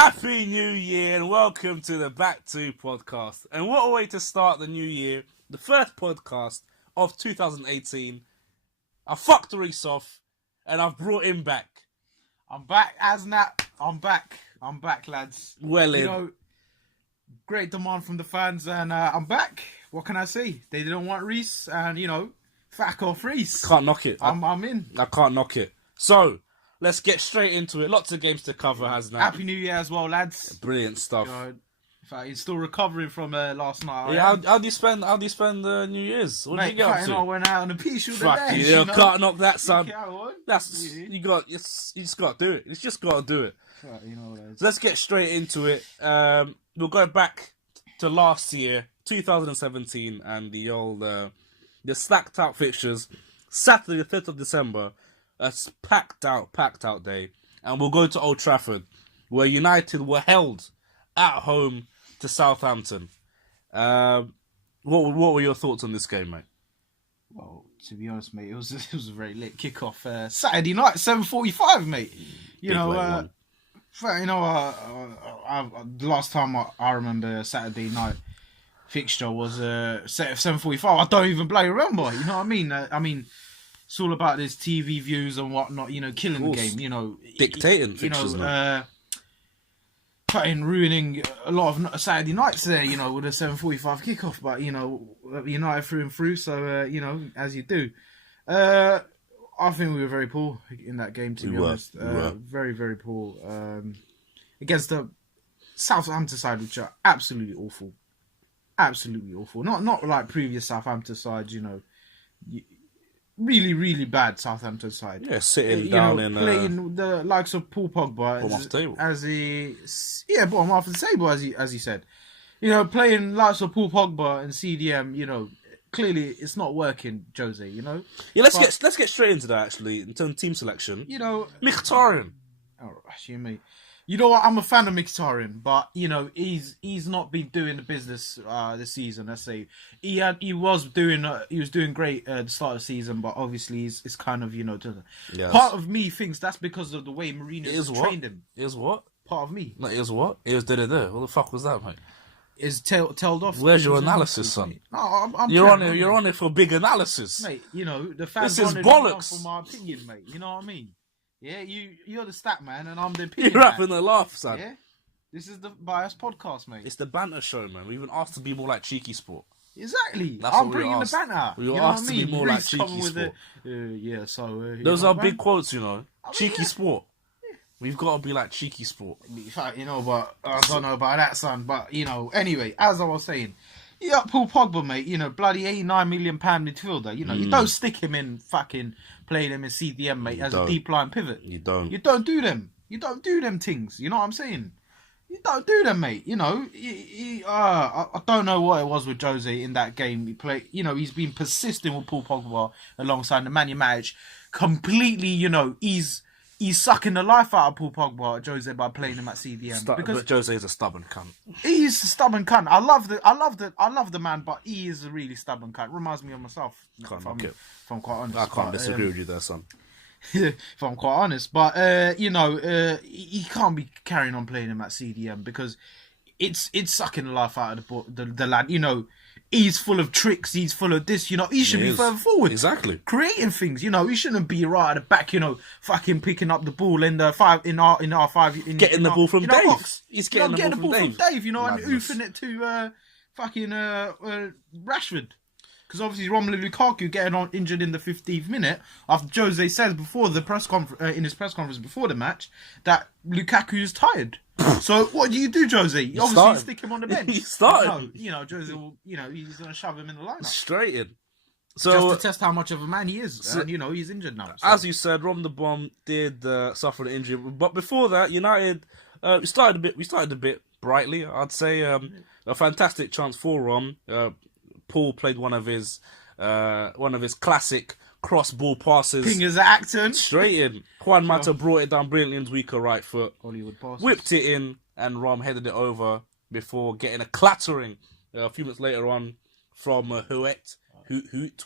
Happy New Year and welcome to the Back 2 podcast. And what a way to start the new year. The first podcast of 2018. I fucked Reese off and I've brought him back. I'm back, Hasnat. I'm back, lads. Well in. You know, great demand from the fans and I'm back. What can I say? They didn't want Reese and, fuck off Reese. Can't knock it. I'm in. I can't knock it. So, let's get straight into it. Lots of games to cover, Hasnat. Happy New Year as well, lads. Brilliant stuff. In fact, he's still recovering from last night. Yeah, how do you spend New Year's? What did you get up to? I went out on the beach with the Fuck lads, you, can't knock that, son. That's You just got to do it. You just got to do it. Lads. So let's get straight into it. We'll go back to last year, 2017, and the stacked out fixtures. Saturday, the 5th of December, a packed out day, and we'll go to Old Trafford, where United were held at home to Southampton. What were your thoughts on this game, mate? Well, to be honest, mate, it was a very late kickoff. Saturday night, 7:45, mate. The last time I remember Saturday night fixture was set of 7:45. I don't even bloody remember. You know what I mean? It's all about this TV views and whatnot. Killing the game. Dictating fixtures, mate. Ruining a lot of Saturday nights there. With a 7:45 kickoff. But United through and through. So as you do. I think we were very poor in that game, to be honest. Very, very poor. Against the Southampton side, which are absolutely awful. Absolutely awful. Not like previous Southampton sides, really, really bad Southampton side. Yeah, sitting down in... playing the likes of Paul Pogba. Bottom off the table. Bottom off the table, as he said. Playing likes of Paul Pogba and CDM, clearly it's not working, Jose, Yeah, let's get straight into that, actually, in terms of team selection. Mkhitaryan. Oh, actually, mate. You know what? I'm a fan of Mkhitaryan, but he's not been doing the business this season. Let's say he was doing great at the start of the season, but obviously it's kind of part of me thinks that's because of the way Mourinho trained him. Is what? Part of me. Like, is what? It was da-da-da. What the fuck was that, mate? Is tailed off. Where's your analysis, son? No, I'm You're on it for big analysis, mate. The fans this is bollocks. For my opinion, mate. You know what I mean? Yeah, you're the stat man, and I'm the opinion. You're having a laugh, son. Yeah, this is the biased podcast, mate. It's the banter show, man. We've been asked to be more like Cheeky Sport. Exactly. That's I'm bringing the banter. We were asked to be more like Cheeky Sport. Those are big quotes, Cheeky Sport. We've got to be like Cheeky Sport. But I don't know about that, son. But, anyway, as I was saying, Paul Pogba, mate, bloody £89 million midfielder. You don't stick him in fucking playing him in CDM, mate, as a deep line pivot. You don't. You don't do them. You don't do them things. You know what I'm saying? You don't do them, mate. I don't know what it was with Jose in that game. He played, he's been persistent with Paul Pogba alongside the Man United. Completely, he's sucking the life out of Paul Pogba, Jose, by playing him at CDM. But Jose is a stubborn cunt. He's a stubborn cunt. I love the man, but he is a really stubborn cunt. Reminds me of myself. If I'm quite honest. I can't disagree with you there, son. If I'm quite honest, but he can't be carrying on playing him at CDM because it's sucking the life out of the lad. He's full of tricks. He's full of this. He should be further forward. Exactly. Creating things. He shouldn't be right at the back. Fucking picking up the ball in the five in our five. Getting the ball from Dave. Box. He's getting the ball from Dave. And oofing it to fucking Rashford. Because obviously Romelu Lukaku getting on injured in the 15th minute after Jose says before the press conference in his press conference before the match that Lukaku is tired. So what do you do, Jose? You obviously stick him on the bench. He started. No, Jose will. He's going to shove him in the lineup straight in. So just to test how much of a man he is. So, and he's injured now. So. As you said, Rom the Bomb did suffer an injury, but before that, United we started a bit brightly. I'd say a fantastic chance for Rom. Paul played one of his classic cross ball passes. Fingers acting. Straight in. Juan Mata brought it down brilliantly on his weaker right foot. Hollywood passes. Whipped it in, and Rom headed it over before getting a clattering a few minutes later on from Huet.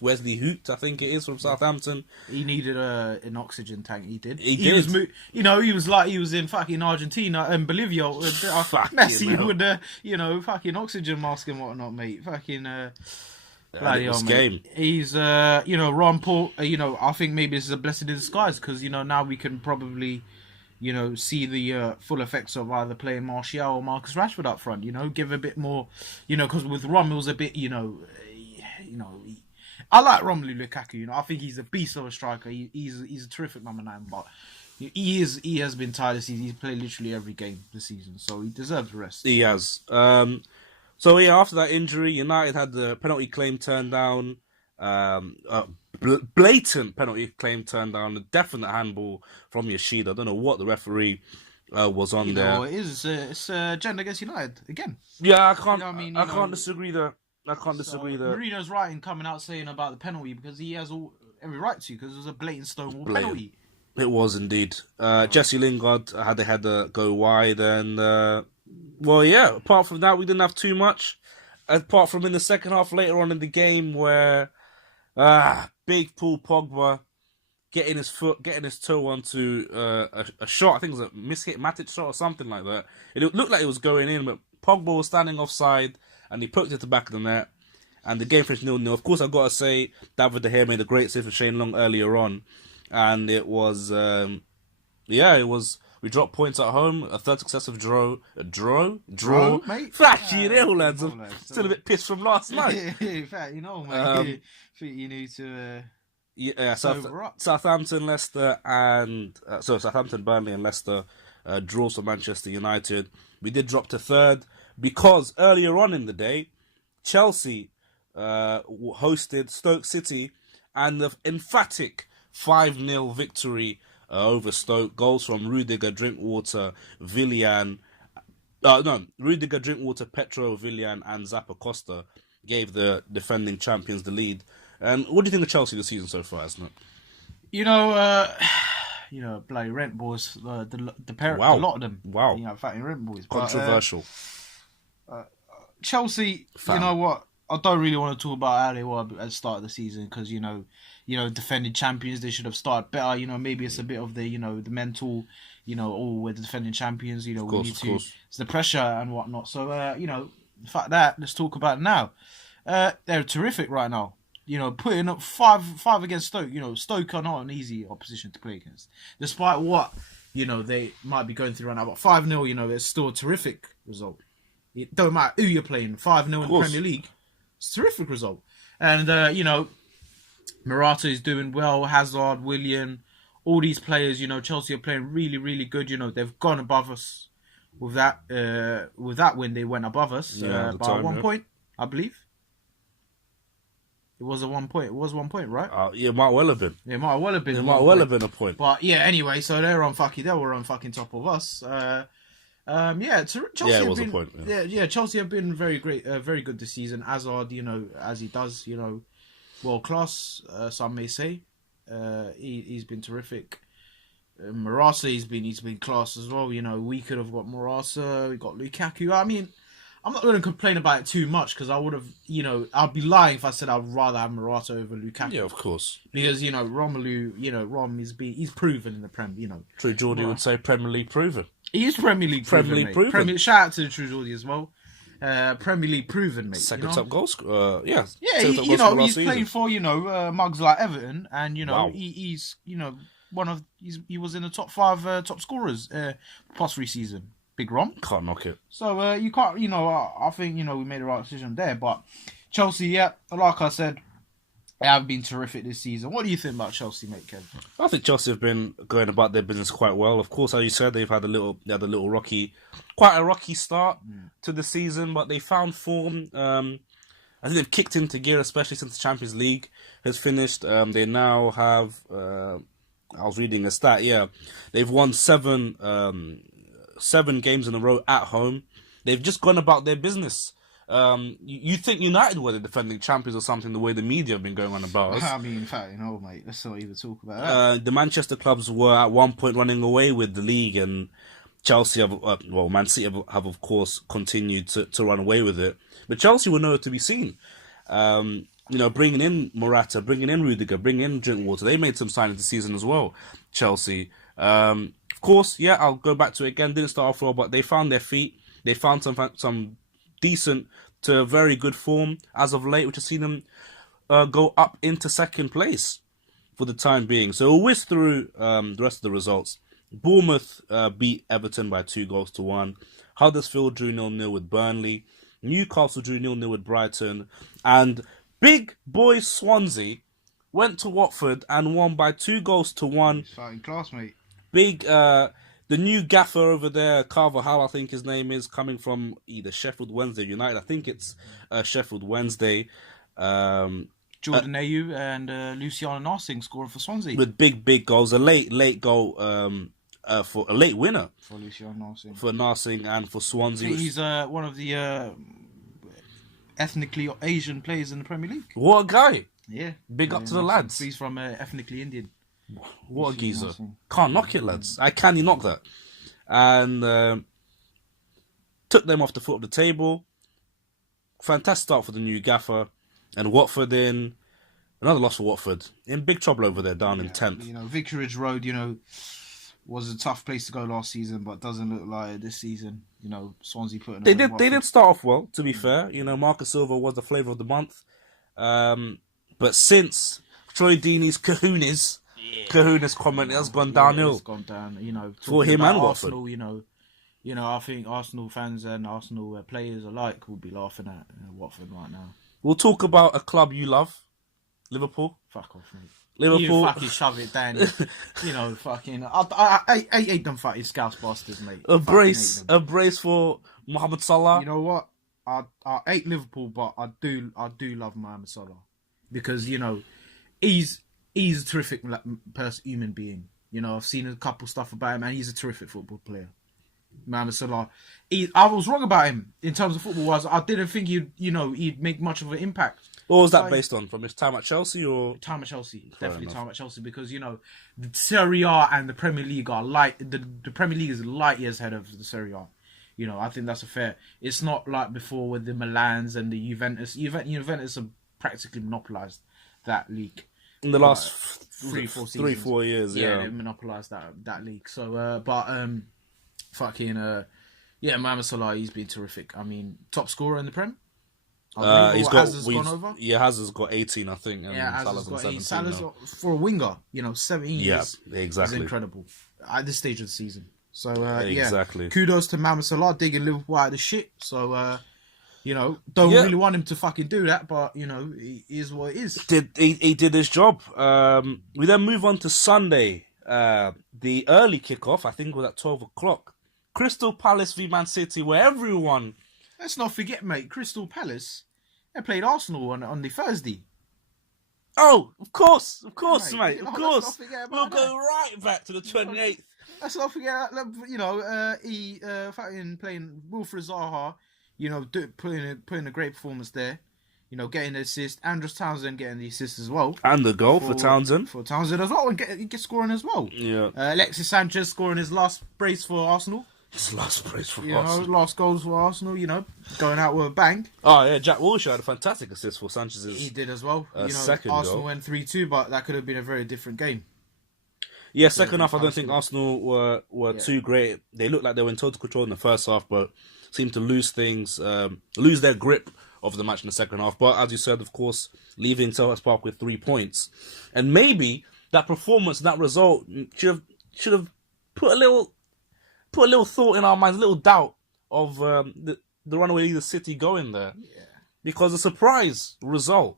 Wesley Hoot, I think it is, from Southampton. He needed an oxygen tank. He did. He did. He was like he was in fucking Argentina and Bolivia. Messi with fucking oxygen mask and whatnot, mate. Fucking bloody hell, mate. He's Ron Paul. I think maybe this is a blessing in disguise because now we can probably see the full effects of either playing Martial or Marcus Rashford up front. Give a bit more. Because with Rom it was a bit. I like Romelu Lukaku. I think he's a beast of a striker. He's a terrific number 9, but he has been tired this season. He's played literally every game this season, so he deserves rest. He has. So yeah, after that injury, United had the penalty claim turned down. Blatant penalty claim turned down. A definite handball from Yoshida. I don't know what the referee was on there. It is. It's gender against United again. Yeah, I can't. I can't disagree there. Mourinho's right in coming out saying about the penalty because he has every right to because it was a blatant stonewall penalty. It was indeed. Jesse Lingard had a header go wide, and apart from that, we didn't have too much. Apart from in the second half later on in the game where big Paul Pogba getting his toe onto a shot. I think it was a mishit Matic shot or something like that. It looked like it was going in, but Pogba was standing offside. And he poked it to the back of the net, and the game finished 0-0. Of course, I've got to say, David De Gea made a great save for Shane Long earlier on, and it was, we dropped points at home, a third successive draw, mate. Fucking hell, lads. I'm still a bit pissed from last night. Mate. I think you need to. Southampton, Leicester, and Southampton, Burnley, and Leicester draws for Manchester United. We did drop to third. Because earlier on in the day, Chelsea hosted Stoke City and the emphatic 5-0 victory over Stoke. Goals from Rudiger, Drinkwater, Petro, Villian, and Zappa Costa gave the defending champions the lead. And what do you think of Chelsea this season so far, Hasnat? Bloody rent boys, the parent, wow. A lot of them. Wow. Fucking rent boys. Controversial. Chelsea, you know what? I don't really want to talk about how they were at the start of the season because defending champions, they should have started better. Maybe it's a bit of the the mental, we're the defending champions. We need to. It's the pressure and whatnot. So the fact that let's talk about it now. They're terrific right now. Putting up five against Stoke. Stoke are not an easy opposition to play against, despite what they might be going through right now. But 5-0, it's still a terrific result. It don't matter who you're playing. 5-0 in the Premier League, it's a terrific result. And Morata is doing well. Hazard, Willian, all these players. Chelsea are playing really, really good. They've gone above us with that. With that win, they went above us by 1 point, I believe. It was a 1 point. It was 1 point, right? It might well have been. It might well have been. It might well have been a point. But yeah, anyway, so they were on fucking top of us. Chelsea it was a point. Yeah, Chelsea have been very great, very good this season. Hazard, as he does, world class. Some may say, he's been terrific. Morata, he's been class as well. We could have got Morata. We got Lukaku. I mean, I'm not going to complain about it too much because I would have, I'd be lying if I said I'd rather have Morata over Lukaku. Yeah, of course. Because Romelu, Rom he's proven in the Prem. True Geordie would say Premier League proven. He is Premier League proven. Shout out to the True Geordie as well. Premier League proven, mate. Second top goal scorer. Yeah. He's playing for mugs like Everton, and wow. he's he was in the top 5 top scorers past 3 season. Big Rom. Can't knock it. So you can't. I think we made the right decision there. But Chelsea, like I said, they have been terrific this season. What do you think about Chelsea, mate, Kev? I think Chelsea have been going about their business quite well. Of course, as you said, they had a little rocky start to the season, but they found form. I think they've kicked into gear, especially since the Champions League has finished. They now have. I was reading a stat. Yeah, they've won 7 games in a row at home. They've just gone about their business. You think United were the defending champions or something, the way the media have been going on about us. I mean, in fact, mate, let's not even talk about that. The Manchester clubs were at one point running away with the league, and Chelsea Man City have of course continued to run away with it. But Chelsea were nowhere to be seen. bringing in Morata, bringing in Rudiger, bringing in Drinkwater. They made some signings this season as well, Chelsea. Of course, yeah, I'll go back to it again. Didn't start off well, but they found their feet. They found some decent to very good form as of late, which has seen them go up into second place for the time being. So we'll whiz through the rest of the results. Bournemouth beat Everton by 2-1. Huddersfield drew 0-0 with Burnley. Newcastle drew 0-0 with Brighton. And big boy Swansea went to Watford and won by 2-1. Starting class, mate. Big, the new gaffer over there, Carvajal, I think his name is, coming from either Sheffield Wednesday United. I think it's Sheffield Wednesday. Jordan Ayew and Luciano Narsing scoring for Swansea. With big goals. A late goal, for a late winner. For Luciano Narsing. For Narsing and for Swansea. He's one of the ethnically Asian players in the Premier League. What a guy. Yeah. Big up to the lads. He's from ethnically Indian. What a geezer. Can't knock it, lads. I can't knock that. And took them off the foot of the table. Fantastic start for the new gaffer. And Watford in... Another loss for Watford. In big trouble over there, down in 10th. Vicarage Road, was a tough place to go last season, but doesn't look like it this season. Swansea putting... They did start off well, to be fair. Marcus Silva was the flavour of the month. But since Troy Deeney's kahunas comment has gone downhill. It's gone down, for him and Arsenal, Watford. I think Arsenal fans and Arsenal players alike will be laughing at Watford right now. We'll talk about a club you love, Liverpool. Fuck off, mate. Liverpool. You fucking shove it down. Fucking... I hate them fucking Scouse bastards, mate. A brace for Mohamed Salah. You know what? I hate Liverpool, but I do love Mohamed Salah. Because, he's a terrific human being. I've seen a couple stuff about him, and he's a terrific football player. Mohamed Salah. I was wrong about him in terms of football. I didn't think he'd make much of an impact. What was that based on? From his time at Chelsea or? Time at Chelsea. Definitely time at Chelsea. Because, the Serie A and the Premier League are light. The Premier League is light years ahead of the Serie A. I think that's a fair... It's not like before with the Milans and the Juventus. Juventus have practically monopolised that league. In the last 3-4 seasons. 3-4 years, yeah. Yeah, they monopolised that league. So, Mohamed Salah, he's been terrific. I mean, top scorer in the Prem. Hazard's got 18, I think. And Hazard's got 18. 17 Salah's for a winger, 17 years. Yeah, exactly. Is incredible at this stage of the season. So, exactly. Kudos to Mohamed Salah digging Liverpool out of the shit. So, don't really want him to fucking do that, but, it is what it is. He did his job. We then move on to Sunday. The early kickoff, I think, was at 12 o'clock. Crystal Palace v Man City, where everyone... Let's not forget, mate, Crystal Palace, they played Arsenal on the Thursday. Oh, of course, mate, of Let's course. not forget about We'll that. go right back to the 28th. Let's not forget, he fucking playing Wilfried Zaha, putting a great performance there. Getting the assist. Andros Townsend getting the assist as well. And the goal for Townsend. For Townsend as well, and get scoring as well. Yeah. Alexis Sanchez scoring his last brace for Arsenal. His last brace for Arsenal. Last goals for Arsenal, going out with a bang. Oh, yeah, Jack Wilshere had a fantastic assist for Sanchez's He did as well. second Arsenal goal. went 3-2, but that could have been a very different game. Yeah, second half, I don't think Arsenal were too great. They looked like they were in total control in the first half, but seemed to lose their grip of the match in the second half. But as you said, of course, leaving Selhurst Park with 3 points. And maybe that performance, that result, should have put a little thought in our minds, a little doubt of the runaway leader City going there. Yeah. Because a surprise result.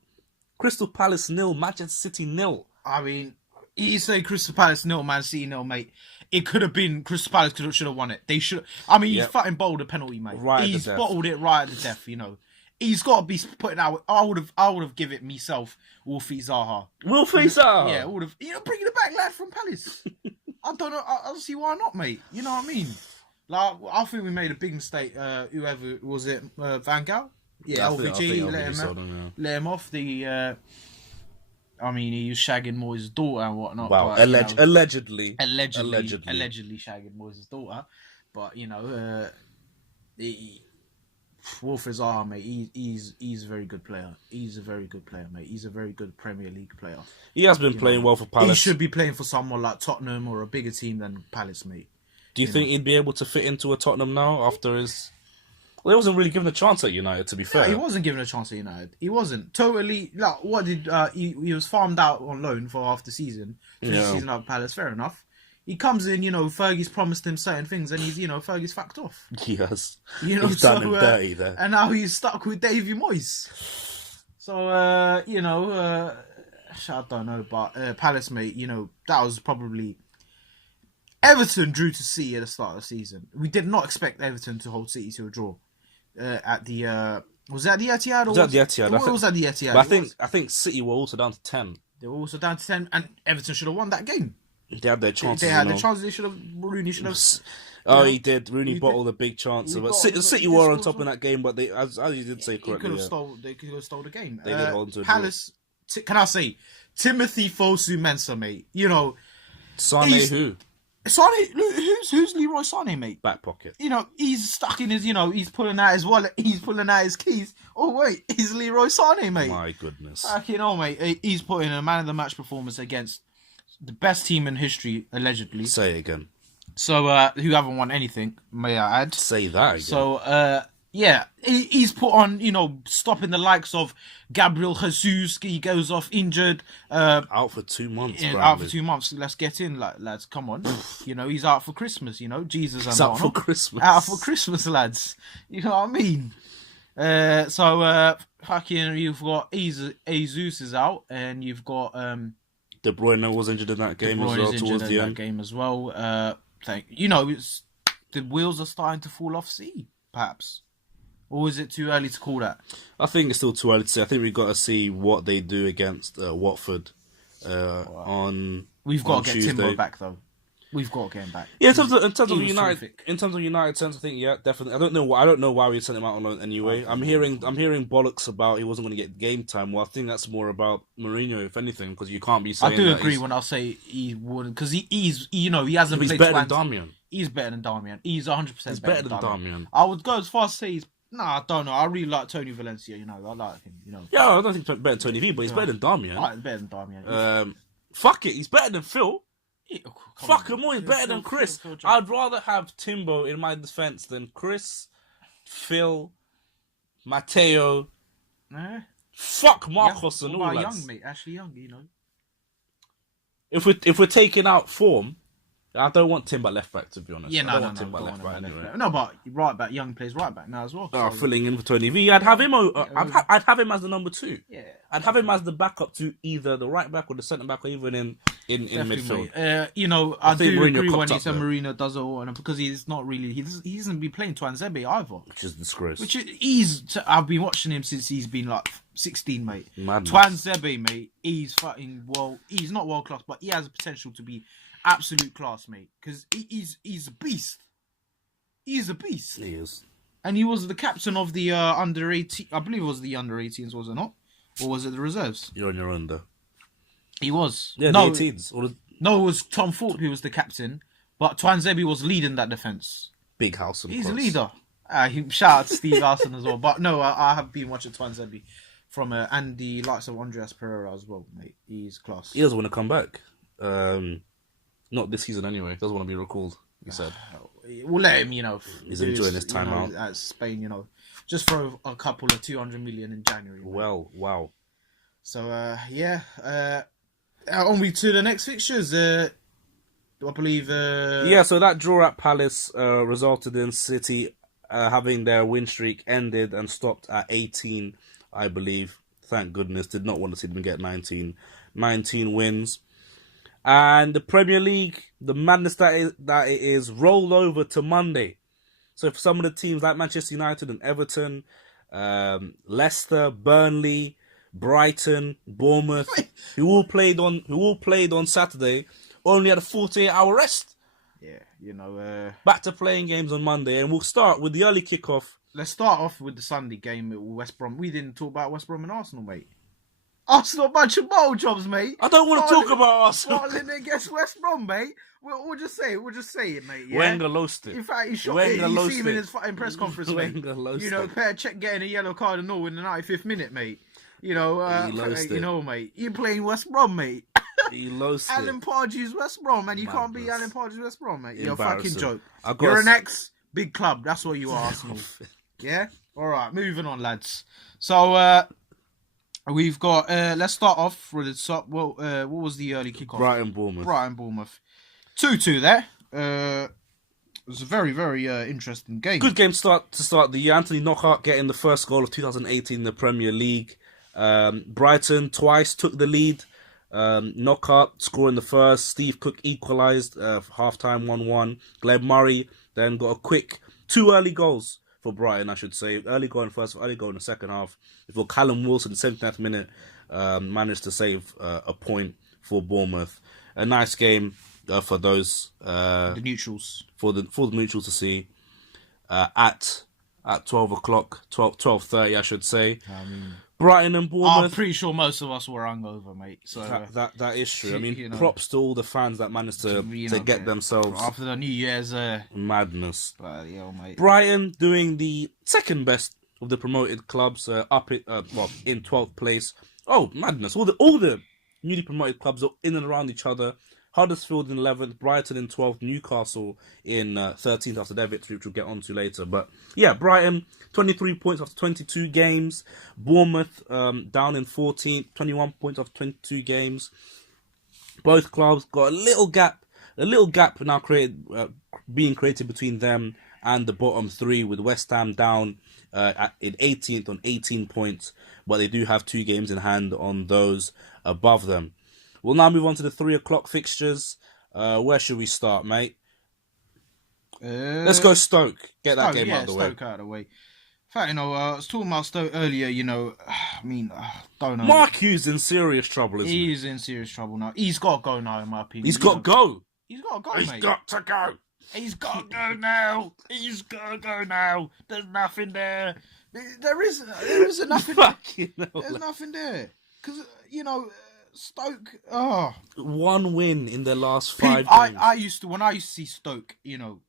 Crystal Palace 0, Manchester City 0. I mean, you say Crystal Palace 0, Man City 0, mate. It could have been Crystal Palace should have won it. They should. I mean, he's fucking bottled a penalty, mate. He's bottled it right at the death. He's got to be putting out. I would have given it myself. Wilfried Zaha. Zaha. Yeah, I would have. Bringing it back, lad, from Palace. I don't know. I don't see why not, mate. You know what I mean? Like, I think we made a big mistake. Whoever was it, Van Gaal? Yeah, LVG. Let him off. I mean, he was shagging Moyes' daughter and whatnot. Wow, but, allegedly shagging Moyes' daughter. But Wilfried Zaha, mate, he's a very good player. He's a very good player, mate. He's a very good Premier League player. He has been playing well for Palace. He should be playing for someone like Tottenham or a bigger team than Palace, mate. Do you think he'd be able to fit into a Tottenham now after his... Well, he wasn't really given a chance at United, to be fair. Yeah, he wasn't given a chance at United. He wasn't. Totally... Like, what did... he was farmed out on loan for half the season. Season out of Palace, fair enough. He comes in, Fergie's promised him certain things, and he's, Fergie's fucked off. He has. He's done him dirty there. And now he's stuck with Davy Moyes. So, I don't know, but Palace, mate, that was probably... Everton drew to City at the start of the season. We did not expect Everton to hold City to a draw at the... was that the Etihad? Was that the Etihad? It was at the Etihad. But I think City were also down to 10. They were also down to 10, and Everton should have won that game. They had their chances. They had the chances. Rooney should have... he did. Rooney bottled a big chance. But City were on top in that game, but they, as you did say correctly, they could have stole the game. They did hold to a Palace, can I say, Timothy Fosu-Mensah, mate. Sane who? Sane, who's Leroy Sane, mate? Back pocket. He's stuck in his, he's pulling out his wallet, he's pulling out his keys. Oh, wait, he's Leroy Sane, mate. My goodness. Fucking mate. He's putting a man of the match performance against the best team in history, allegedly. Say it again. So, who haven't won anything, may I add. Say that again. So, he's put on, stopping the likes of Gabriel Jesus. He goes off injured. Out for 2 months, Out for 2 months. Let's get in, lads. Come on. He's out for Christmas, Jesus. He's out for Christmas. Out for Christmas, lads. You know what I mean? Fucking, you've got Jesus is out, and you've got... De Bruyne was injured in that game as well towards the end. Game as well. It's the wheels are starting to fall off City, perhaps. Or is it too early to call that? I think it's still too early to say. I think we've got to see what they do against Watford on We've got to get Tuesday. Timbo back, though. We've got to get him back. Yeah, in terms of United sense, I think definitely. I don't know why we sent him out on loan anyway. I'm hearing bollocks about he wasn't going to get game time. Well, I think that's more about Mourinho, if anything, because you can't be saying. I do agree when I say he wouldn't, because he hasn't. He's played better than Darmian. He's better than Darmian. He's 100% He's better than Darmian. I would go as far as to say he's. I don't know. I really like Tony Valencia. I like him. Yeah, I don't think he's better than Tony V, but he's better than Darmian. Right, better than Darmian. Fuck it, he's better than Phil. Fuck him all, he's Phil, better than Chris. I'd rather have Timbo in my defence than Chris, Phil, Matteo. Fuck Marcos and all that. Young, mate. Ashley Young, If we're taking out form, I don't want Timber left back, to be honest. Yeah, I don't want Timber left back anyway. No, but right back, Young plays right back now as well. Filling in for Tony V. I'd have him. I'd have him as the number 2. Yeah, I'd have him as the backup to either the right back or the centre back, or even in midfield. I do agree when he said Mourinho does it all, because he's not really. He hasn't been playing Twanzebe either, which is a disgrace. I've been watching him since he's been like 16, mate. Madness. Twanzebe, mate, he's fucking he's not world class, but he has the potential to be absolute class, mate, because he's a beast. He's a beast. He is. And he was the captain of the under 18. I believe it was the under 18s, was it not? Or was it the reserves? You're on your own, though. He was. Yeah, the 18s. No, it was Tom Thorpe who was the captain, but Twanzebe was leading that defence. Big house. He's a leader. Shout out to Steve Larson as well. But no, I have been watching Twanzebe from and the likes of Andreas Pereira as well, mate. He's class. He doesn't want to come back. Not this season anyway. He doesn't want to be recalled, he said. We'll let him, He's enjoying his time out. At Spain, just throw a couple of 200 million in January. Well, wow. So, on we to the next fixtures. I believe... so that draw at Palace resulted in City having their win streak ended and stopped at 18, I believe. Thank goodness. Did not want to see them get 19 wins. And the Premier League, the madness that it is, rolled over to Monday. So for some of the teams like Manchester United and Everton, Leicester, Burnley, Brighton, Bournemouth, who all played on Saturday, only had a 48-hour rest. Yeah, back to playing games on Monday, and we'll start with the early kickoff. Let's start off with the Sunday game at West Brom. We didn't talk about West Brom and Arsenal, mate. Arsenal, a bunch of bottle jobs, mate. I don't want to talk about Arsenal. Scotland against West Brom, mate. We'll just say it. We'll just say it, mate. Yeah? Wenger lost it. In fact, he shot Wenger it. You lost see him in it. his fucking press conference, mate. Wenger lost You know, it. Pear Check getting a yellow card and all in the 95th minute, mate. You know, He lost you it. know, mate. You're playing West Brom, mate. He lost Alan it. Pardew's West Brom, man. You can't beat Madness. Alan Pardew's West Brom, mate. You're a fucking Embarrassing. joke. I've got You're a an ex-big club. That's what you are, Arsenal. Yeah? All right, moving on, lads. So, we've got... let's start off with the top. Well, what was the early kickoff? Brighton-Bournemouth. 2-2 there. It was a very, very interesting game. Good game to start the year. Anthony Knockaert getting the first goal of 2018 in the Premier League. Brighton twice took the lead. Knockaert scoring the first. Steve Cook equalised. Half-time 1-1. Glenn Murray then got a quick 2 early goals for Brighton, I should say. Early goal in the first, early goal in the second half. Before Callum Wilson, in the 79th minute, managed to save a point for Bournemouth. A nice game for those... the neutrals. For the neutrals to see at 12 o'clock, 12:30, I should say. I mean... Brighton and Bournemouth. I'm pretty sure most of us were hungover, mate. So that is true. I mean, you know, props to all the fans that managed to get themselves after the New Year's madness. bloody hell, mate. Brighton doing the second best of the promoted clubs, in 12th place. Oh, madness! All the newly promoted clubs are in and around each other. Huddersfield in 11th, Brighton in 12th, Newcastle in 13th after their victory, which we'll get onto later. But yeah, Brighton, 23 points after 22 games. Bournemouth down in 14th, 21 points after 22 games. Both clubs got a little gap now being created between them and the bottom three, with West Ham down in 18th on 18 points. But they do have 2 games in hand on those above them. We'll now move on to the 3 o'clock fixtures. Where should we start, mate? Let's go Stoke. Get that game out of the way. Stoke out of the way. In fact, you know, I was talking about Stoke earlier, you know, I mean, don't know. Mark Hughes in serious trouble, isn't he? He's in serious trouble now. He's got to go now, in my opinion. He's got to go. He's got to go, He's mate. got to go. He's got to go now. He's got to go now. There's nothing there. There isn't nothing. There's nothing there. Because, you know... Stoke, one win in their last 5 games. When I used to see Stoke, you know,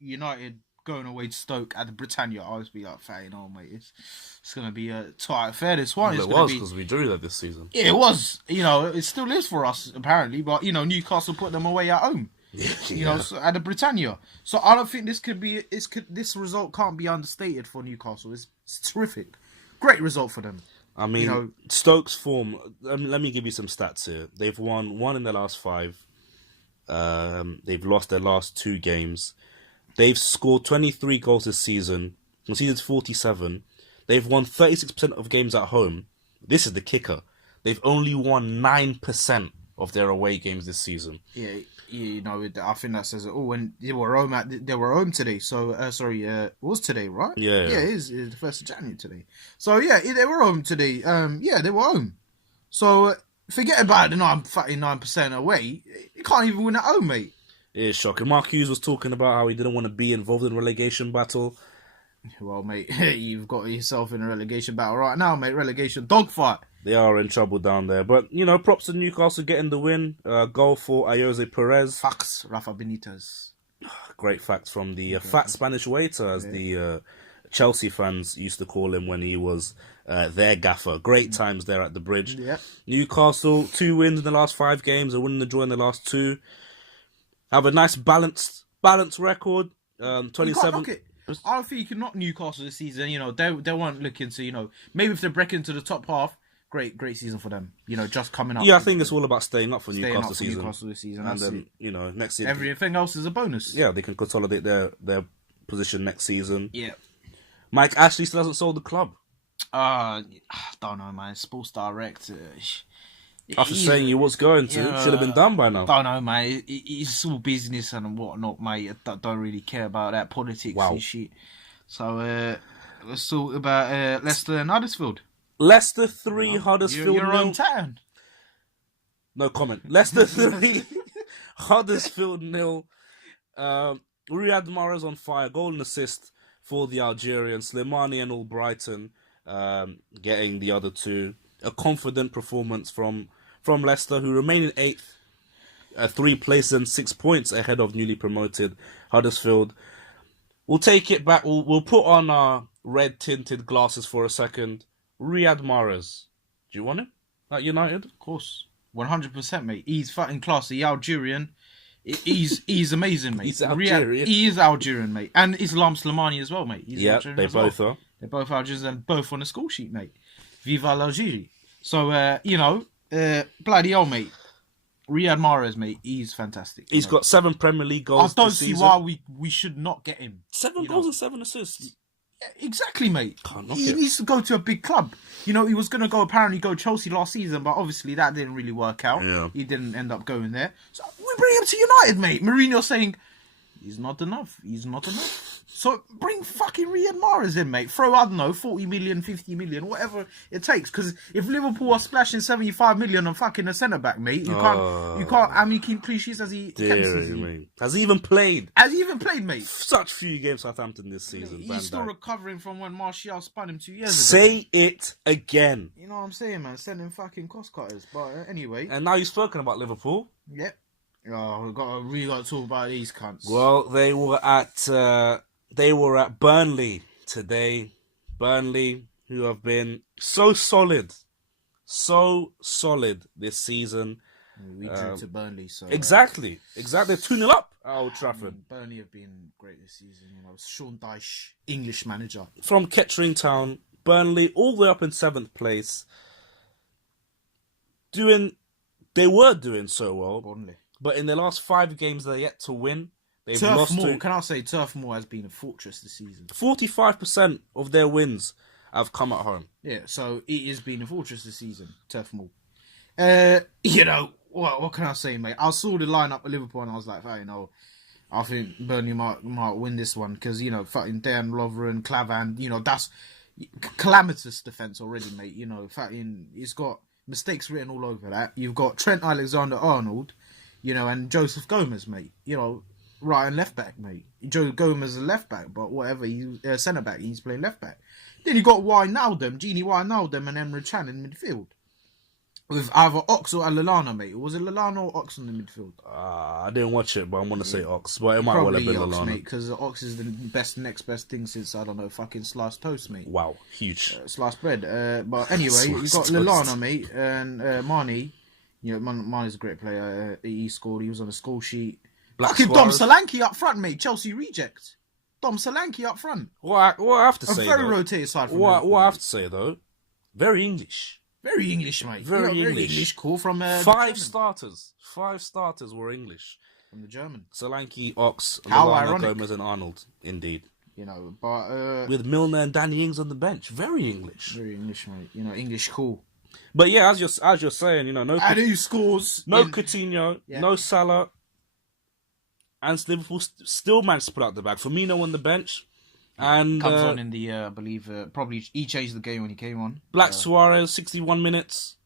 United going away to Stoke at the Britannia, I always be like, you know, mate, it's going to be a tight affair, this one. Well, it was, because we drew that this season. Yeah, it was. You know, it still is for us, apparently, but, you know, Newcastle put them away at home. You know, so at the Britannia. So I don't think this result can't be understated for Newcastle. It's terrific. Great result for them. I mean, you know, Stoke's form, let me give you some stats here. They've won 1 in their last 5. They've lost their last 2 games. They've scored 23 goals this season, conceded 47. They've won 36% of games at home. This is the kicker. They've only won 9% of their away games this season. Yeah, you know, I think that says it all. And they were home today. So, it was today, right? Yeah. Yeah, it is the 1st of January today. So, yeah, they were home today. They were home. So, forget about the 39% away. You can't even win at home, mate. It is shocking. Mark Hughes was talking about how he didn't want to be involved in a relegation battle. Well, mate, you've got yourself in a relegation battle right now, mate. Relegation dogfight. They are in trouble down there. But, you know, props to Newcastle getting the win. Goal for Ayoze Perez. Facts, Rafa Benitez. Great facts from the fat Spanish waiter, as the Chelsea fans used to call him when he was their gaffer. Great times there at the Bridge. Yeah. Newcastle, 2 wins in the last 5 games. A win and a draw in the last 2. Have a nice balanced record. 27. I don't think you can knock Newcastle this season. You know, they weren't looking to, you know, maybe if they break into the top half, great season for them. You know, just coming up. Yeah, I think it's all about staying up for Newcastle this season. And then, you know, next season. Everything else is a bonus. Yeah, they can consolidate their position next season. Yeah. Mike Ashley still hasn't sold the club. I don't know, man. Sports Direct. After saying he was going to, should have been done by now. Don't know, mate. It's all business and whatnot, mate. I don't really care about that politics and shit. So let's talk about Leicester and Huddersfield. Leicester 3, Huddersfield your 0. own town. No comment. Leicester 3, Huddersfield 0. Riyad Mahrez on fire. Goal and assist for the Algerians. Slimani and Albrighton getting the other 2. a confident performance from Leicester, who remain in 8th, 3 places and 6 points ahead of newly promoted Huddersfield. We'll take it back. We'll put on our red-tinted glasses for a second. Riyad Mahrez. Do you want him at United? Of course. 100%, mate. He's fucking classy. He's Algerian. He's amazing, mate. He's Algerian. He is Algerian, mate. And Islam Slimani as well, mate. He's Yeah, Algerian they as well. both are. They're both Algerians and both on the score sheet, mate. Viva l'Algérie. So, bloody hell, mate. Riyad Mahrez, mate, he's fantastic. He's got 7 Premier League goals. I don't see why we should not get him. 7 goals and 7 assists. Yeah, exactly, mate. Can't knock He it. needs to go to a big club. He was going to go Chelsea last season, but obviously that didn't really work out. Yeah. He didn't end up going there. So we bring him to United, mate. Mourinho saying, he's not enough. He's not enough. So bring fucking Riyad Mahrez in, mate. Throw, I don't know, 40 million, 50 million, whatever it takes. Because if Liverpool are splashing 75 million on fucking a centre-back, mate, you can't, how many clean sheets has he kept this season? Mate. Has he even played? Has he even played, mate? Such few games Southampton this season. He's still recovering from when Martial spun him 2 years ago. Say it again. You know what I'm saying, man? Sending fucking cost cutters. But anyway. And now you've spoken about Liverpool. Yep. Oh, we got to talk about these cunts. Well, they were at Burnley today. Burnley, who have been so solid this season. We drew to Burnley, so exactly. 2-0 up at Old Trafford. Burnley have been great this season. Sean Dyche, English manager from Kettering Town. Burnley all the way up in 7th place. They were doing so well. Burnley. But in the last 5 games, they're yet to win. They've Turf lost Moor, can I say Turf Moor has been a fortress this season. 45% of their wins have come at home. Yeah, so it has been a fortress this season, Turf Moor. What can I say, mate? I saw the lineup of Liverpool and I was like, I think Burnley might win this one because, fucking Dan Lovren, Clavan, that's calamitous defence already, mate. It's got mistakes written all over that. You've got Trent Alexander-Arnold, and Joseph Gomez, mate. Right and left back, mate. Joe Gomez is a left back, but whatever, he's centre back, he's playing left back. Then you got Gini Wijnaldum and Emre Can in midfield. With either Ox or Lallana, mate. Was it Lallana or Ox in the midfield? I didn't watch it, but I want to say Ox. But it might well have been Ox, Lallana. mate, because Ox is the next best thing since, I don't know, fucking sliced toast, mate. Wow, huge. Sliced bread. But anyway, you got Lallana, mate, and Mane. Mane's a great player. He scored. He was on the score sheet. Fucking Dom Solanke up front, mate. Chelsea reject. Dom Solanke up front. What I have to say, very rotated side from what I have to say, though, very English. Very English, mate. Very English. Very English call from 5 starters. 5 starters were English. From the German. Solanke, Ox, Lallana, Gomez and Arnold. Indeed. But... with Milner and Danny Ings on the bench. Very English. Very English, mate. English cool. But yeah, as you're saying, no... And who scores? No Coutinho, no Salah. And Liverpool still managed to put out the bag. Firmino on the bench. And comes on in the, I believe, probably he changed the game when he came on. Black Suarez, 61 minutes,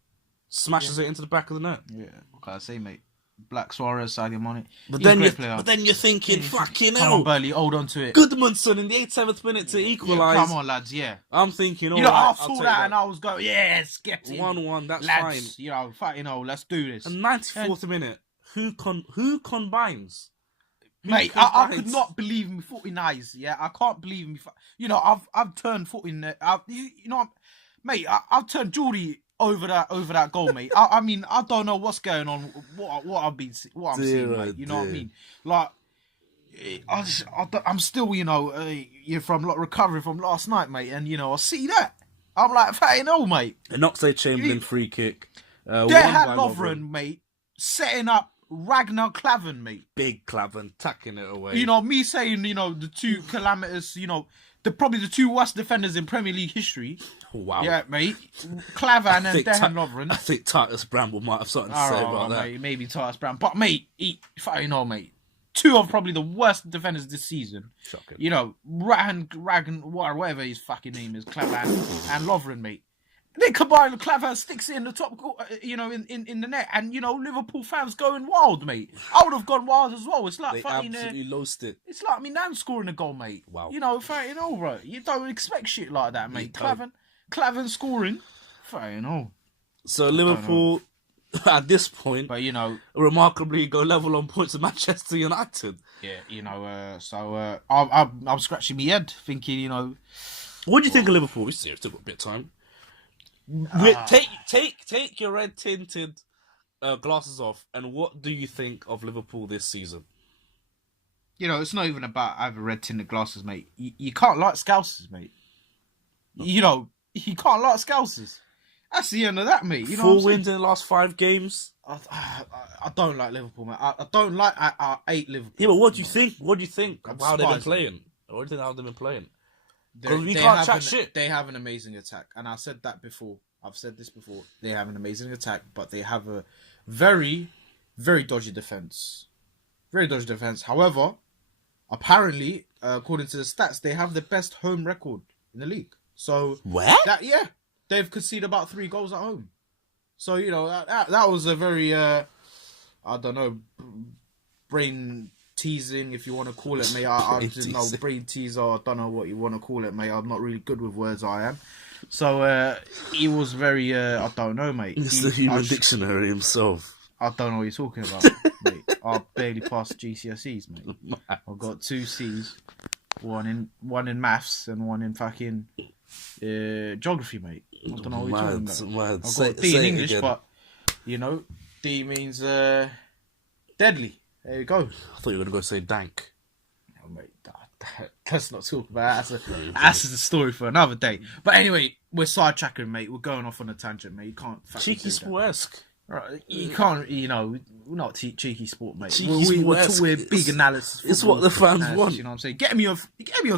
smashes it into the back of the net. Yeah, what can I say, mate? Black Suarez, Sadio Mane. But then you're thinking, fucking hell. Come on, Burley, hold on to it. Goodmanson in the 87th minute to equalise. Come on, lads, yeah. I'm thinking, I saw that and I was going, yes, get it. 1-1, that's lads, fine. Let's do this. And 94th minute, who combines? Mate, I could not believe me fucking eyes. Yeah, I can't believe me. I've turned fucking. Mate, I've turned Geordie over that goal, mate. I mean, I don't know what's going on. What I'm seeing, mate. You know what I mean? Like, I'm still, recovering from last night, mate, and I see that. I'm like, fucking hell, mate. An Oxlade-Chamberlain free kick. They had Lovren, mate, setting up Ragnar Klavan, mate. Big Klavan, tucking it away. Me saying, the two calamitous, probably the 2 worst defenders in Premier League history. Wow. Yeah, mate. Klavan and Dejan Lovren. I think Titus Bramble might have something to say about that. Mate, maybe Titus Bramble. But, mate, mate. 2 of probably the worst defenders this season. Shocking. Ragan, whatever his fucking name is, Klavan and Lovren, mate. They combine Klavan sticks it in the top, in the net, and Liverpool fans going wild, mate. I would have gone wild as well. It's like they fucking absolutely lost it. It's like me Nan scoring a goal, mate. Wow. Fucking all right. You don't expect shit like that, mate. Klavan scoring, fucking all. So Liverpool, at this point, But, you know, remarkably go level on points with Manchester United. yeah, you know, I'm scratching my head thinking, you know... What do you think of Liverpool? We've still got a bit of time. Take your red tinted glasses off, and what do you think of Liverpool this season? You know, it's not even about having red tinted glasses, mate. You can't like Scousers, mate. You know, you can't like Scousers. That's the end of that, mate. You know 4 wins in the last 5 games. I don't like Liverpool, mate. I don't like. I hate Liverpool. Yeah, but what do you think? What do you think of how they've been playing? What do you think how they've been playing? Because we can't chat shit. They have an amazing attack, and I said that before. I've said this before. They have an amazing attack, but they have a very, very dodgy defense. Very dodgy defense. However, apparently, according to the stats, they have the best home record in the league. So they've conceded about 3 goals at home. So you know that was a very I don't know, brain teasing, if you want to call it, mate. I didn't know, brain teaser. I don't know what you want to call it, mate. I'm not really good with words. I am. So he was very I don't know, mate. It's the human dictionary himself. I don't know what you're talking about, mate. I barely passed GCSEs, mate. I've got 2 C's, one in maths and one in fucking geography, mate. I don't know what you're talking about. I've got a D in English, again. But you know, D means deadly. There you go. I thought you were going to go say dank. Oh, mate, let's not talk about that. That's a story for another day. But anyway, we're sidetracking, mate. We're going off on a tangent, mate. You can't... Cheeky sport-esque. Right, you can't, you know, we're not cheeky sport, mate. We're big analysis. It's what the fans want. You know what I'm saying? Get me on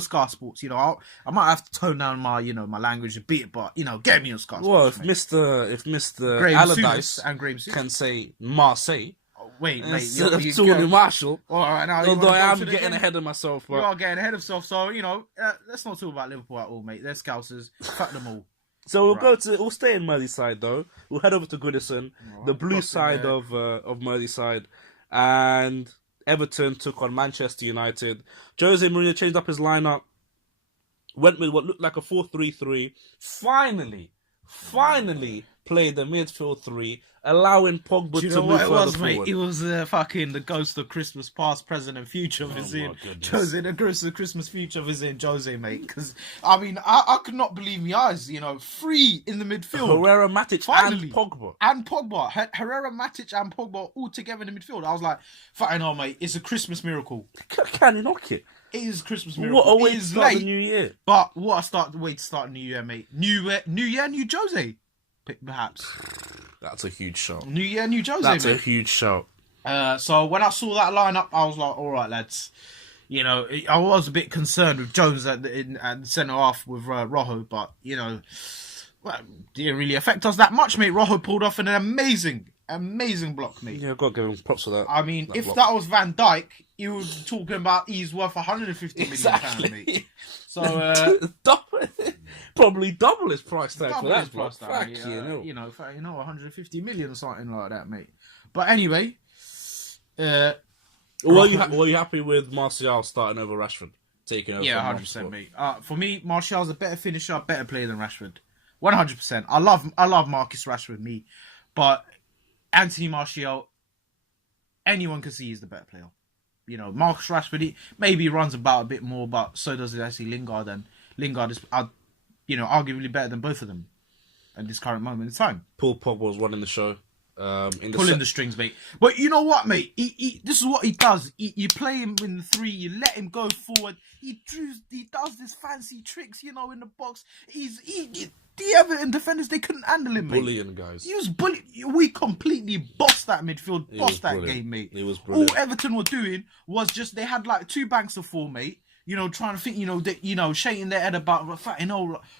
Sky Sports. You know, I might have to tone down my, you know, my language a bit, but you know, get me on Sky Sports. Well, if Mr. Allardyce and Graham can say Marseille. Wait, mate. Instead of Tony Marshall. All right, now although I am getting ahead of myself. But... You are getting ahead of yourself, so, you know, let's not talk about Liverpool at all, mate. They're Scousers. Fuck them all. So we'll stay in Merseyside, though. We'll head over to Goodison, the blue side of Merseyside. And Everton took on Manchester United. Jose Mourinho changed up his lineup. Went with what looked like a 4-3-3. Finally played the midfield 3, allowing Pogba to move further forward. Mate? It was fucking the ghost of Christmas past, present, and future visiting Jose. The ghost of Christmas future visiting Jose, mate. Because I mean, I could not believe my eyes. You know, 3 in the midfield. Herrera, Matic, and Pogba. Herrera, Matic, and Pogba all together in the midfield. I was like, fucking hell, mate! It's a Christmas miracle. Can you knock it? It is a Christmas miracle. What a way to start the new year! But what a way to start the new year, mate. New year, new Jose. Perhaps. That's a huge shout. New year, new Jose. That's a huge shout. So when I saw that lineup, I was like, all right, lads. You know, I was a bit concerned with Jones at the centre half with Rojo, but, you know, well, didn't really affect us that much, mate. Rojo pulled off an amazing block, mate. Yeah, I've got to give him props for that. I mean, if that was Van Dijk, you were talking about he's worth 150 million pounds, mate. So probably double his price tag for that. You know, 150 million or something like that, mate. But anyway, were you happy with Martial starting over Rashford, taking over? Yeah, 100%, mate. For me, Martial's a better finisher, better player than Rashford. 100%. I love Marcus Rashford, but Anthony Martial, anyone can see he's the better player. You know, Marcus Rashford, he maybe runs about a bit more, but so does actually Lingard. And Lingard is, arguably better than both of them at this current moment in time. Paul Pogba was running the show. Pulling the strings, mate. But you know what, mate? This is what he does. You play him in the 3, you let him go forward. He does this fancy tricks, you know, in the box. The Everton defenders, they couldn't handle him, mate. Bullying, guys. He was bullying. We completely bossed that midfield, bossed that game, mate. It was brilliant. All Everton were doing was just, they had like 2 banks of 4, mate. You know, trying to think, shaking their head about,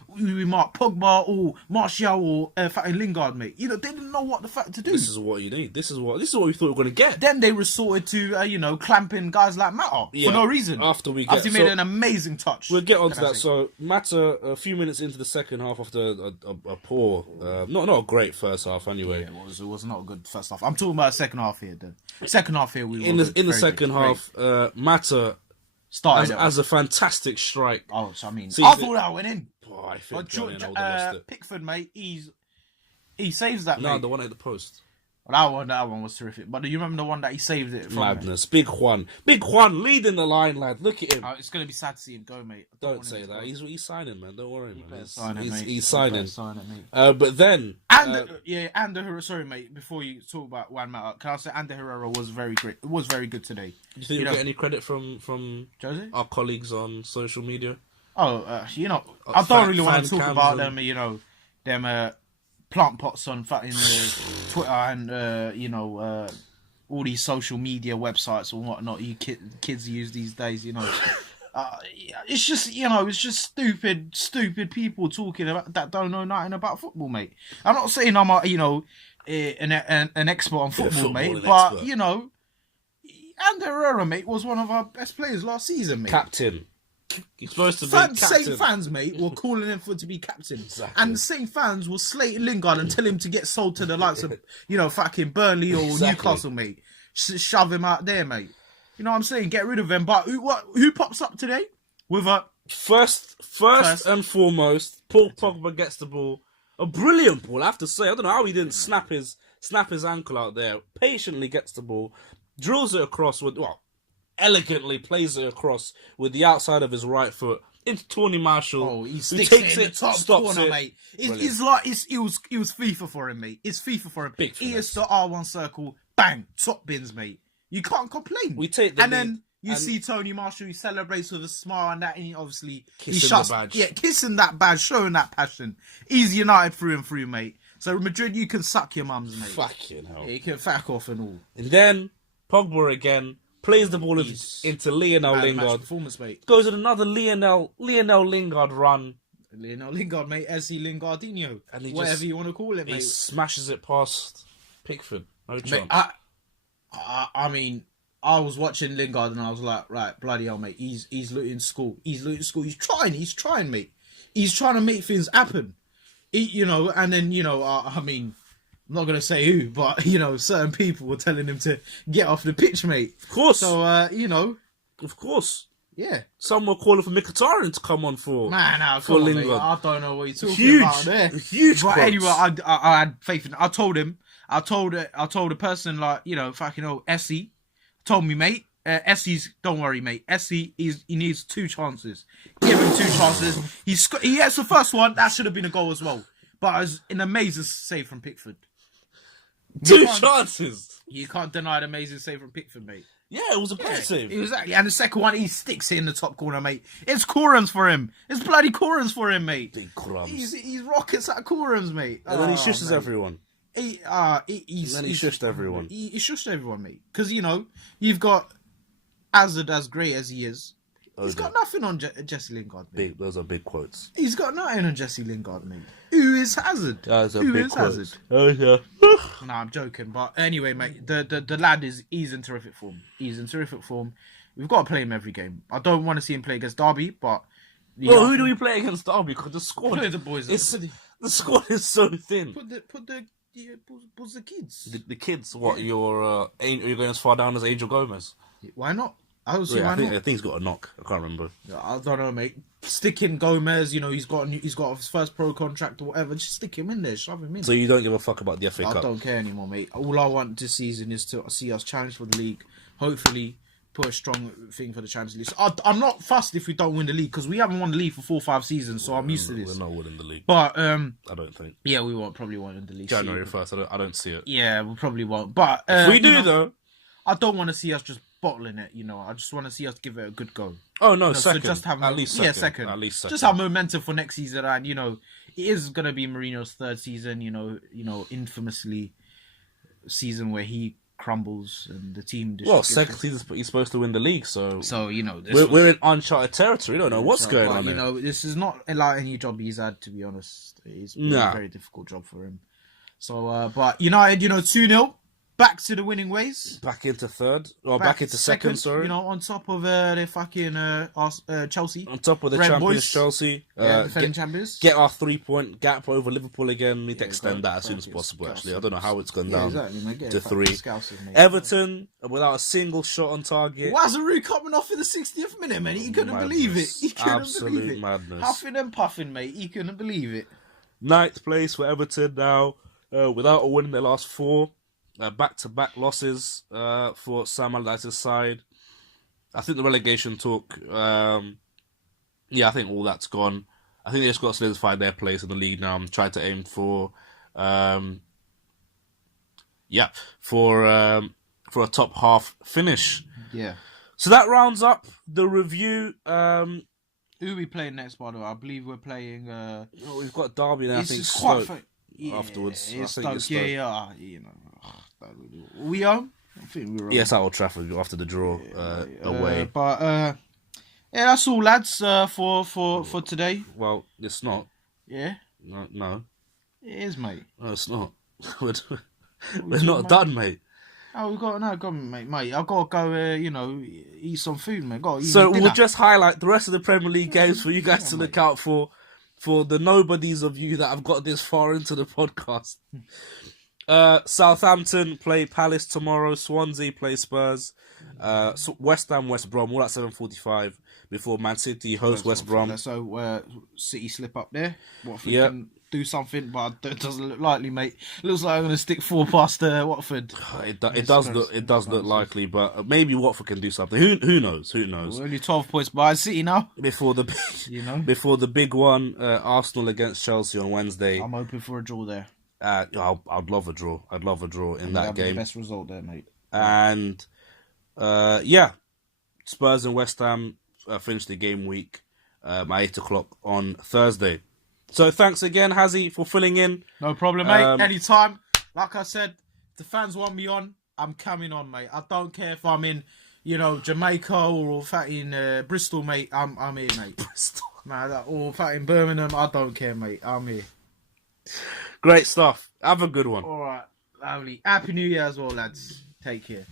we mark Pogba or Martial or Lingard, mate. You know, they didn't know what the fuck to do. This is what you need. This is what we thought we were going to get. Then they resorted to, clamping guys like Mata for no reason. After he made an amazing touch. We'll get on to that. So, Mata, a few minutes into the second half after a poor, not a great first half anyway. Yeah, it was not a good first half. I'm talking about the second half here, then. Second half here, in the second half, Mata started as a fantastic strike. Oh, so I mean, I thought that went in. I think Pickford, mate, He saves that, No, mate. the one at the post. That one was terrific. But do you remember the one that he saved it from? Madness. Big Juan leading the line, lad. Look at him. It's going to be sad to see him go, mate. Don't say that. He's signing, man. Don't worry, man. He's signing. signing. But then, Ander, sorry, mate. Before you talk about Juan Mata, can I say Ander Herrera was very great. It was very good today. Do you think you get any credit from Jose? Our colleagues on social media? I don't really want to talk about them. Them plant pots on Twitter and all these social media websites and whatnot. You kids use these days. It's just stupid people talking about that don't know nothing about football, mate. I'm not saying I'm an expert on football, mate, but Ander Herrera, mate, was one of our best players last season, mate. Captain. He's supposed to be captain. Same fans, mate, were calling him to be captain. Exactly. And the same fans were slating Lingard and tell him to get sold to the likes of, fucking Burnley or Newcastle, mate. Shove him out there, mate. You know what I'm saying? Get rid of him. But who pops up today? With a... First and foremost, Paul Pogba gets the ball. A brilliant ball, I have to say. I don't know how he didn't snap his ankle out there. Patiently gets the ball. Drills it across elegantly plays it across with the outside of his right foot into Tony Marshall. Oh, he sticks takes it in the top corner, mate. It was FIFA for him, mate. It's FIFA for him. Big It's the R1 circle, bang, top bins, mate. You can't complain. We take the and lead, then you see Tony Marshall, he celebrates with a smile and that, and he obviously kissing the badge. Yeah, kissing that badge, showing that passion. He's United through and through, mate. So Madrid, you can suck your mums, mate. Fucking hell. Yeah, you can fuck off and all. And then Pogba again plays the ball into Lionel Lingard. Performance, mate. Goes on another Lionel Lingard run. Lionel Lingard, mate. SC Lingardinho. And whatever you want to call it, mate. He smashes it past Pickford. No chance. Mate, I mean, I was watching Lingard and I was like, right, bloody hell, mate. He's looting school. He's trying, mate. He's trying to make things happen. And then, I mean, I'm not going to say who, but, certain people were telling him to get off the pitch, mate. Of course. So, Of course. Yeah. Some were calling for Mkhitaryan to come on for Lingard. Mate. I don't know what you're talking about there. Huge. But anyway, I had faith in it. I told the person, Essie told me, mate, Essie's, don't worry, mate. Essie, he needs 2 chances. Give him 2 chances. He gets the first one. That should have been a goal as well. But it was an amazing save from Pickford. 2 chances. You can't deny the amazing save from Pickford, mate. Yeah, it was a great save. Exactly. And the second one, he sticks it in the top corner, mate. It's Corans for him. It's bloody Corans for him, mate. Big crumbs. He's rockets at Corans, mate. And then he shushes everyone. He shushed everyone. He shushed everyone, mate. Because, you've got Hazard, as great as he is. He's got nothing on Jesse Lingard, mate. Those are big quotes. He's got nothing on Jesse Lingard, mate. Who is Hazard? Who is Hazard? Oh, yeah. No, I'm joking. But anyway, mate, the lad he's in terrific form. He's in terrific form. We've got to play him every game. I don't want to see him play against Derby, but... who do we play against Derby? Because the squad... Play the boys. The squad is so thin. Put the kids. The kids, what? You're going as far down as Angel Gomez? Why not? I think he's got a knock. I can't remember. I don't know, mate. Stick in Gomez. He's got his first pro contract or whatever. Just stick him in there. Shove him in. So you don't give a fuck about the FA Cup? I don't care anymore, mate. All I want this season is to see us challenge for the league. Hopefully, put a strong thing for the Champions League. So I'm not fussed if we don't win the league because we haven't won the league for 4 or 5 seasons. So I'm used to this. We're not winning the league. But I don't think. Yeah, we probably won't win the league. January 1st. I don't see it. Yeah, we probably won't. But if we do though, I don't want to see us just bottling it, I just want to see us give it a good go. Oh no, second. So just have at least second. Yeah, second. At least second. Just have momentum for next season, and it is gonna be Mourinho's 3rd season. Infamously, season where he crumbles and the team. Second season, but he's supposed to win the league, so we're in uncharted territory. We don't know what's going on. This is not like any job he's had. To be honest, it's been a very difficult job for him. So, but United, 2-0. Back to the winning ways. Back into third. Or back into second, sorry. On top of the fucking Chelsea. On top of the champions, Chelsea. Defending champions. Get our 3-point gap over Liverpool again. Need to extend that as soon as possible, actually. I don't know how it's gone down to 3. Everton, without a single shot on target. Wazaroo coming off in the 60th minute, man. He couldn't believe it. He couldn't believe it. Madness. Huffing and puffing, mate. He couldn't believe it. 9th place for Everton now. without a win in their last 4. Back-to-back losses for Sam Allardyce's side. I think the relegation talk, I think all that's gone. I think they just got to solidify their place in the league now and try to aim for a top half finish. Yeah. So that rounds up the review. Who are we playing next, by the way? I believe we're playing... we've got Derby now, I think, Stoke. Afterwards. It's Stoke. Yeah, we home? I think we were Yes, at Old Trafford after the draw away. That's all, lads, for today. Well, it's not. Yeah? No. It is, mate. No, it's not. We're not done, mate. Oh, we got mate. I've got to go, eat some food, mate. So we'll just highlight the rest of the Premier League games for you guys to look out for the nobodies of you that have got this far into the podcast. Southampton play Palace tomorrow. Swansea play Spurs. West Ham, West Brom, all at 7:45 before Man City host West Brom. So City slip up there. Watford can do something, but it doesn't look likely, mate. Looks like I'm going to stick 4 past Watford. It does look likely, but maybe Watford can do something. Who knows? We're only 12 points behind City now. Before the big one, Arsenal against Chelsea on Wednesday. I'm hoping for a draw there. I'd love a draw. I'd love a draw in that game. The best result there, mate. And Spurs and West Ham finish the game week at 8:00 on Thursday. So thanks again, Hazzy, for filling in. No problem, mate. Anytime. Like I said, if the fans want me on, I'm coming on, mate. I don't care if I'm in, Jamaica or in Bristol, mate. I'm here, mate. Bristol. Man, or in Birmingham. I don't care, mate. I'm here. Great stuff. Have a good one. All right. Lovely. Happy New Year as well, lads. Take care.